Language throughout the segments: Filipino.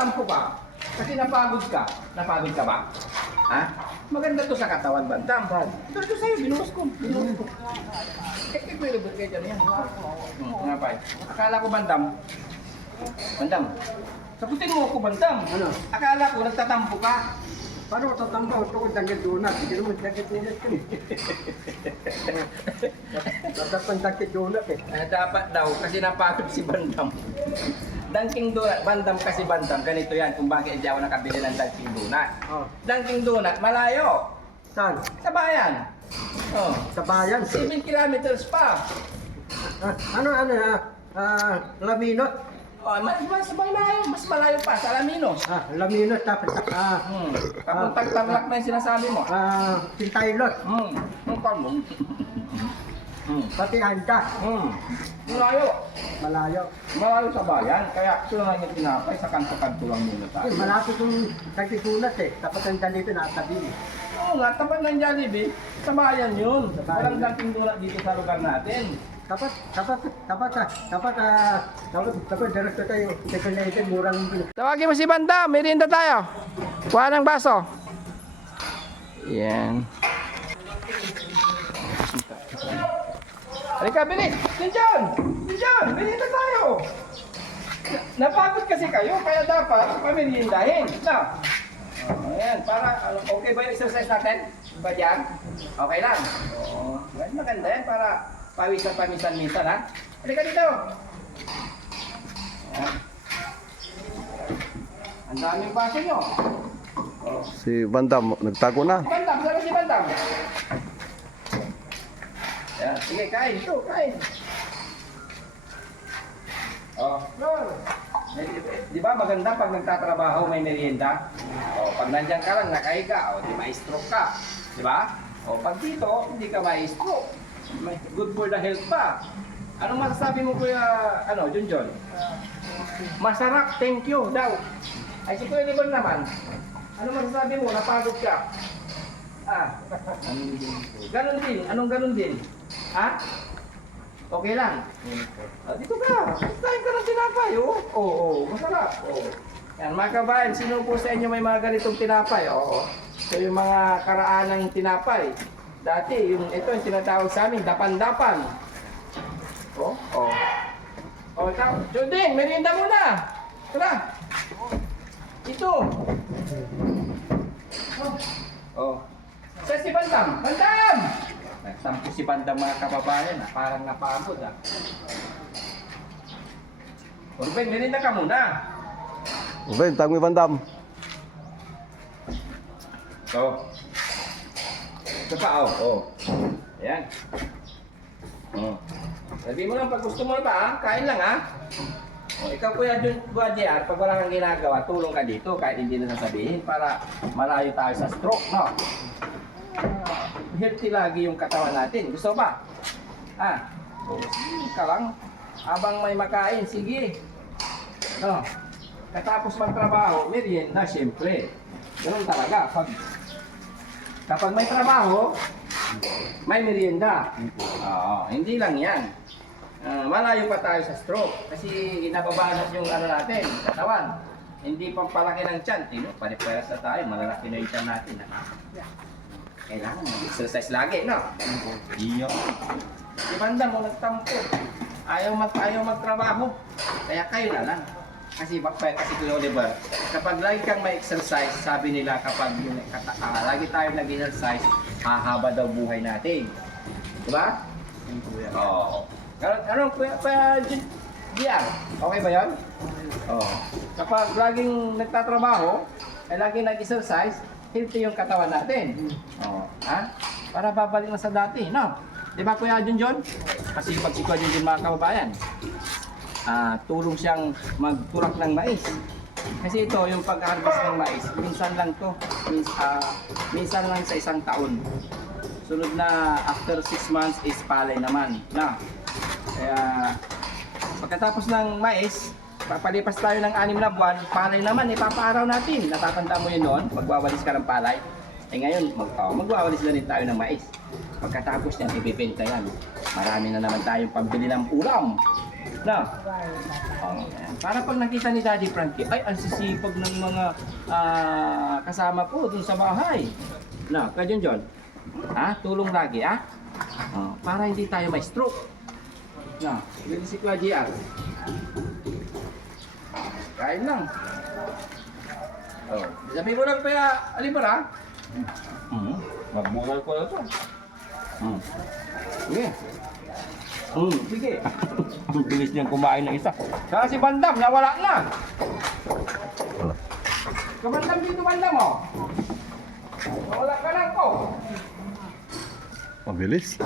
nagtatampo ka, kasi napagod ka. Napagod ka ba? Ha? Maganda to sa katawan, Bandam. Ito sa'yo, binuhos ko. Pwede ba kayo dyan yan? Nga pa. Akala ko, Bandam. Bandam, sagutin mo ako, Bandam. Ano? Akala ko, nagtatampo ka. Paano tatambaw? Ito ko dagit donut. Hindi naman dagit donut ka eh. Dapat pang dagit donut eh. Dapat daw, kasi napagod si Bandam. Dunkin Donut, Bandam kasi Bandam. Ganito yan kung bakit hindi ako nakabili ng Dunkin Donut. Oh. Dunkin Donut, malayo. Saan? Sa bayan. Oh. Sa bayan. 7 kilometers pa. Ano Laminot? Oh, mas malayo pa sa Alaminos. Laminot tapos Kapuntang Tarlac na yung sinasabi mo. Pintaylot. Ang kalmo. Pati Anta. Malayo. Malayo. Malayo sa bayan. Kaya sunod yung tinapay sa kanto-kanto lang muna tayo. Malapit yung dagit donut eh. Tapos ang dalito natabi. Oo nga, tapat ng Jollibee. Sa bayan yun. Sa bayan. Walang Dunkin Donut dito sa lugar natin. Dapat diretso tayo. Decorated, murang Tawagin mo si Banda, merienda tayo. Kuha ng baso. Yan. Halika, bilis! Diyan! Diyan! Merienda tayo! Napagod kasi kayo, kaya dapat pameriendahin. Na? Ayan, para, okay ba yung exercise natin? Ba dyan? Okay lang? Oo. Maganda yan para pawisan-minsan, ha? Halika dito! Ang daming baso nyo. Si Bandam, nagtago na. Bandam, saan si Bandam? Yan, sige, kain. Ito, kain. Oh, di ba maganda pag nagtatrabaho may merienda? Oh, pag nandyan ka lang, nakahiga, oh, di ma-stroke ka. Di ba? Oh, pag dito, hindi ka ma-stroke. Good for the health pa. Anong masasabi mo, Kuya, Junjun? Masarap, thank you daw. Ay, si Kuya Libon naman. Ano masasabi mo? Napagod ka? Ganon din. Anong ganon din? Ha? Okay lang? Dito ka. Kain ka ng tinapay, oh. Oo, masarap. Oh. Yan, mga kabayan, sino po sa inyo may mga ganitong tinapay? Oo. So, yung mga karaanang tinapay. Dati, ito yung tinatawag sa amin, dapan-dapan. Oh, oh. Oh, ikaw, Joding, merienda muna. Tara. Ito. Oh. Sa si Bandam. Bandam! Nagtampo si Bandam, mga kababayan. Parang napagod, Ruben, merienda ka muna. Ruben, tag mi Bandam. Oh. Ito pa, oh. Ayan. Oh. Sabi mo lang, pag gusto mo na kain lang, O, ikaw Kuya JR, pag wala kang ginagawa, tulong ka dito kahit hindi na sasabihin para malayo tayo sa stroke, no? Healthy lagi yung katawan natin. Gusto ba? Sige ka lang. Habang may makain, sige. No? Katapos magtrabaho, merienda, siyempre. Ganun talaga. Kapag may trabaho, may merienda. Hindi lang yan. Malayo pa tayo sa stroke kasi inababanat yung natin, katawan. Hindi pampalaki ng tiyan. Pare-pares na tayo, malalaki na yung tiyan natin. Kailangan exercise lagi, no? Iyo. Si Bandam mo nagtampo. Ayaw magtrabaho. Kaya kayo na lang. Kasi Kuya Oliver, kapag lagi kang may exercise, sabi nila kapag lagi tayo nag-exercise, hahaba daw buhay natin. Diba? Oo. Anong Kuya JR? Okay ba yan? Oo. Kapag laging nagtatrabaho, ay laging nag-exercise, healthy yung katawan natin. Oo. Para babalik na sa dati, no? Diba Kuya Junjun? Kasi pag si Kuya Junjun, mga kababayan, tulong siyang magturak ng mais. Kasi ito, yung pag-harvest ng mais, minsan lang to. Minsan lang sa isang taon. Sunod na after 6 months is palay naman. Na. Kaya pagkatapos ng mais, papalipas tayo ng 6 na buwan, palay naman, ipapaaraw natin. Natatanda mo yun noon, magwawalis ka ng palay. Ngayon, magwawalis na rin tayo ng mais. Pagkatapos niyan, ibibenta yan. Marami na naman tayong pambili ng ulam. No? Para pag nakita ni Daddy Frankie, ay, ang sisipag ng mga kasama ko dun sa bahay. No, kaya John. Ha? Tulong lagi, ha? Para hindi tayo may stroke. No, yun si Kuya JR. Kain lang. Sabi ko lang kaya, Alibar, ha? Magbugal ko na ito. Sige. Sige. Ang bilis niyang kumain ng isa. Saka si Bandam, nawala na. Kabandam dito, Bandam, oh. Nawala ka lang ko. Mabilis.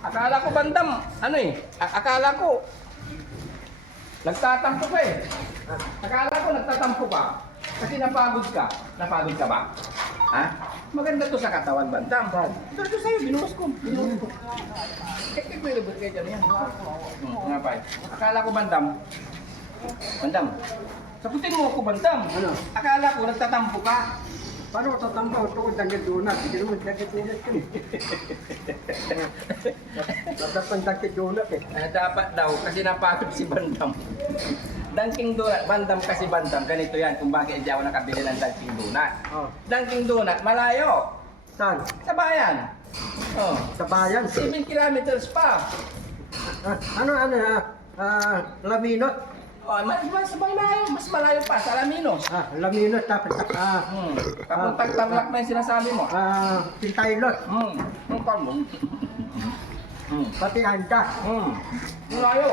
Akala ko, Bandam, ano eh, akala ko, nagtatampo ka eh. Akala ko nagtatampo ka. Kasi napagod ka. Napagod ka ba? Ha? Maganda to sa katawan, Bandam. Ito sa'yo, binuhos ko. Binuhos ko. Pwede ba kayo dyan yan? Nga pa eh. Akala ko, Bandam. Bandam. Sagutin mo ako, Bandam. Ano? Akala ko nagtatampo ka. Paano tatambaw tukod dagit donut? Hindi naman dagit donut ko eh. Tatapan dagit donut eh. Dapat daw, kasi napagod si Bandam. Dunkin Donut, Bandam kasi Bandam. Ganito yan kung bakit hindi ako nakabili ng Dunkin Donut. Oh. Dunkin Donut, malayo. Saan? Sa bayan. Oh. Sa bayan. 7 kilometers pa. Laminot. Oh, mas malayo pa sa Alaminos. Laminot tapos Kapuntang Tarlac na yung sinasabi mo. Pintaylot. Ang mo. Pati Anda. Malayo.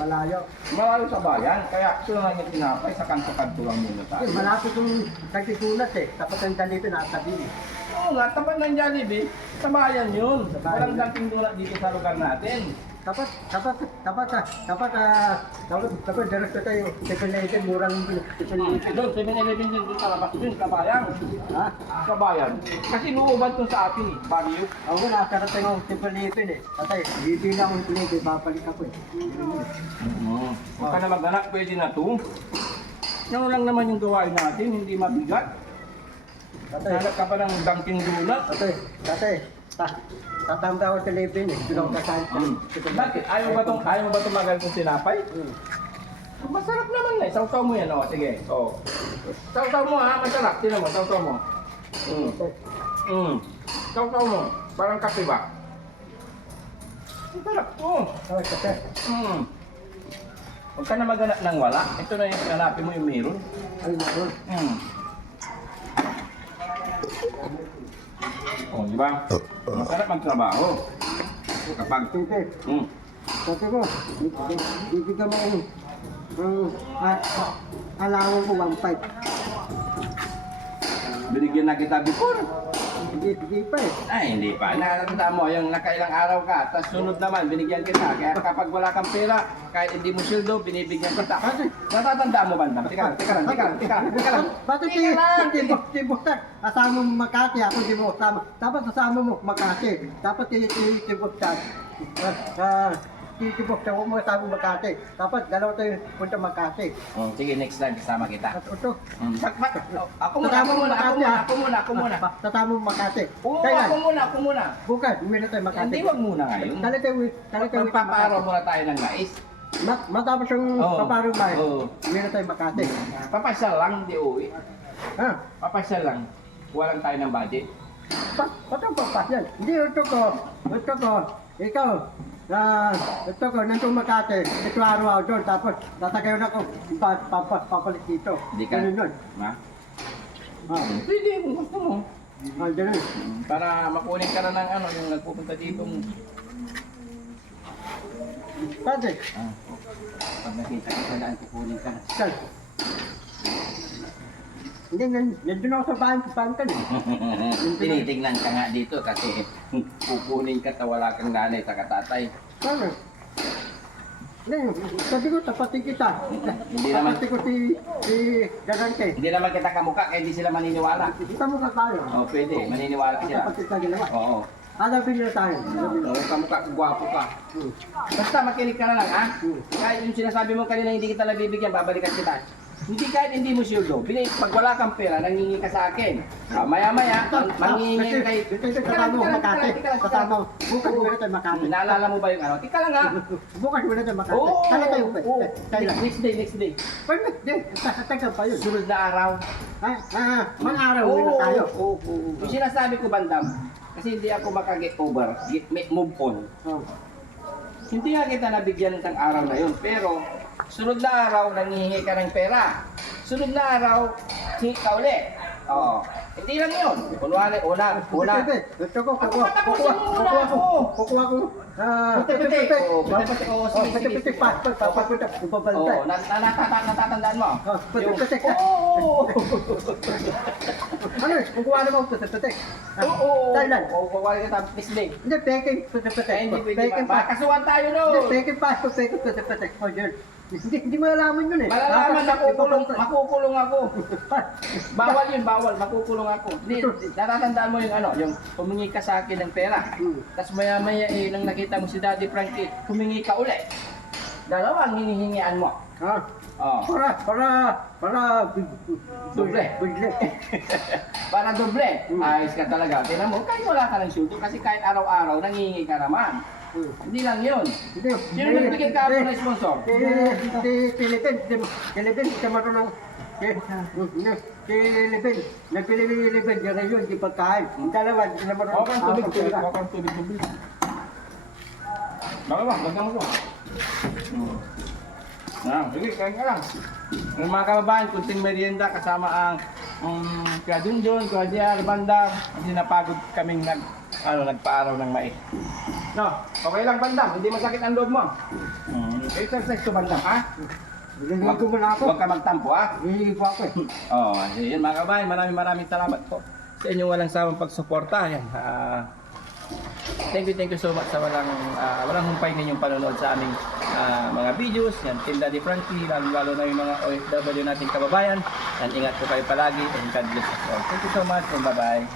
Malayo. Malayo sa bayan. Kaya ito na yung tinapay sa kanto-kanto lang muna tayo. Malapit yung dagit donut eh. Tapos ang dalito natabi. Oo nga, tapat ng Jollibee. Sa bayan yun. Sa bayan. Walang Dunkin Donut dito sa lugar natin. Dapat diretso tayo. Tepelete, murang tepelete. Doon, 7-Eleven din doon sa labas din, kabayan. Ha? Kabayan. Kasi luuban to sa atin eh, Baguio. Ako nakakarating ang tepelete eh. Tatay, hindi na akong tepelete, babalik ako eh. Huwag ka na mag-anak, pwede na to. Ano lang naman yung gawain natin, hindi mabigat. Hanap ka pa ng Dunkin Donut. Tatay, tatanda ako sa Levin eh. Tulong ka sa Bakit? Ayaw mo ba itong magandang sinapay? Masarap naman eh. Sausaw mo yan, o. Sige. O. Sausaw mo ha, masarap. Tinan mo, sausaw mo. Sausaw mo. Parang kape ba? Masarap to. Tatay. Huwag ka na maghanap ng wala. Ito na yung hanapin mo yung meron. Ay, meron. Oh, di ba? Masarap magtrabaho. Kapag... Tete, tatay ko, bibigyan mo ano. Alawan ko 1.5. Binigyan na kita before. Hindi pa eh. Ay, hindi pa. Nakakita mo, yung nakailang araw ka, tapos sunod naman, binigyan kita. Kaya kapag wala kang pera, kahit hindi mo sildo, binibigyan kita. Natatandaan mo, Bandam? Teka lang. Bakit tibok ka? Kasama mo Makati, ako di mo kasama. Dapat kasama mo Makati. Dapat tibok ka. Tibok ka, huwag mo kasama Makati. Dapat dalawa tayo punta Makati. Oh, sige, next time kasama kita. At ito, Ako muna. kasama mo Makati. Oo, Kailan? ako muna. Bukas, uwi na tayo Makati. Hindi, wag muna ngayon. Magpaparo muna tayo ng mais. Matapos yung Oo. paparong bahay, Oo. uwi na tayo Makati. Papasyal lang, hindi uwi. Ha? Papasyal lang. Walang tayo ng budget. Ba't ang papasyan? Hindi, ito ko, ikaw, ito ko, nandun Makati, ito araw-araw doon, tapos tatagayon ako, papalit dito. Hindi ka? Ganun yun. Ha? Ah, Pwede, kung gusto mo. ganun. Para makunin ka na ng ano, yung nagpupunta dito. Pwede, Pag nakita ka sa daan, kukunin ka na. sir. Hindi, nandun ako sa bankan eh. Tinitingnan ka nga dito kasi kukunin ka ta wala kang nanay sa katatay. Ano? Hindi, sabi ko, tapatin kita. Hindi naman. Tapatin ko si Garante. Hindi naman kita kamukha kaya hindi sila maniniwala. Kita mo ka tayo. Oo, pwede. Maniniwala sila. Tapatin kita ginawa. Oo. Hanapin nila tayo. Oo, kamukha, gwapo ka. Basta makinig ka na lang, ha? Kahit yung sinasabi mo kanina hindi kita nabibigyan, babalikan kita. Hindi kahit hindi mo sweldo, pag wala kang pera, nangingi ka sa akin. Maya-maya, mangingi kay... Kasama mo Makati. Kasama mo. Bukas mo na tayo Makati. Naalala mo ba yung ano? Tika lang ha. Bukas mo na tayo Makati. Oo, Kala kayo pa. oo. Kailan? Next day. Pwede, tagal pa yun. Sunod na araw. Mga araw uwi na tayo. Oo. Yung sinasabi ko, Bandam, kasi hindi ako makaget over, move on. Oh. Hindi nga kita nabigyan ng araw na yun, pero sunod na araw, nangihingi ka ng pera. Sunod na araw, hingi ka ulit. Oo. Hindi lang yun. Kunwari, una. Ito ko, kukuha ko. Pati-pati. Sige. Passport, Oo, natatandaan mo. Pati-pati. Oo. Ano, kukuha na ko pati-pati. Oo. Thailand. Oo, kukuha kita next day. Hindi, peking pati-pati. Hindi pwede Peking ba? Kasuhan tayo no. Hindi, peking passport, peking pati-pati. Oh, yun. Hindi mo alaman yun eh. Malalaman, makukulong ako. Bawal yun, makukulong ako. Hindi, natatandaan mo yung ano, yung humingi ka sa akin ng pera. Tapos maya-maya nang nakita mo si Daddy Frankie, humingi ka ulit. Dalawa ang hinihingian mo. Oh. Para Doble. Para doble. Ayos ka talaga. Tingnan mo, kahit wala ka ng sweldo kasi kahit araw-araw nangihingi ka naman. Hindi lang yun. Sino nagbigay ka ako ng sponsor? Pilipin, ka marunong. Pilipin, nagpilipin, gano'n yun, di pagkain. Ang dalawa, di na marunong. Huwag kang tubig. Bagam ko. Sige, kain ka lang. Yung mga kababayan, kunting merienda kasama ang Kuya Junjun, Kuya Diar, Bandam. Kasi napagod kaming nagpaaraw ng mais. No, okay lang Bandam, hindi masakit ang loob mo. Exercise to Bandam, ha? Huwag ko muna ako. Huwag ka magtampo, ha? Hihingi po ako eh. Oo, yun mga kabayan, maraming salamat po sa inyong walang sawang pagsuporta. Yan. Thank you so much sa walang humpay ninyong panonood sa aming mga videos. Yan, Team Daddy Frankie, lalo na yung mga OFW nating kababayan. Yan, ingat po kayo palagi and God bless us all. Thank you so much and bye-bye.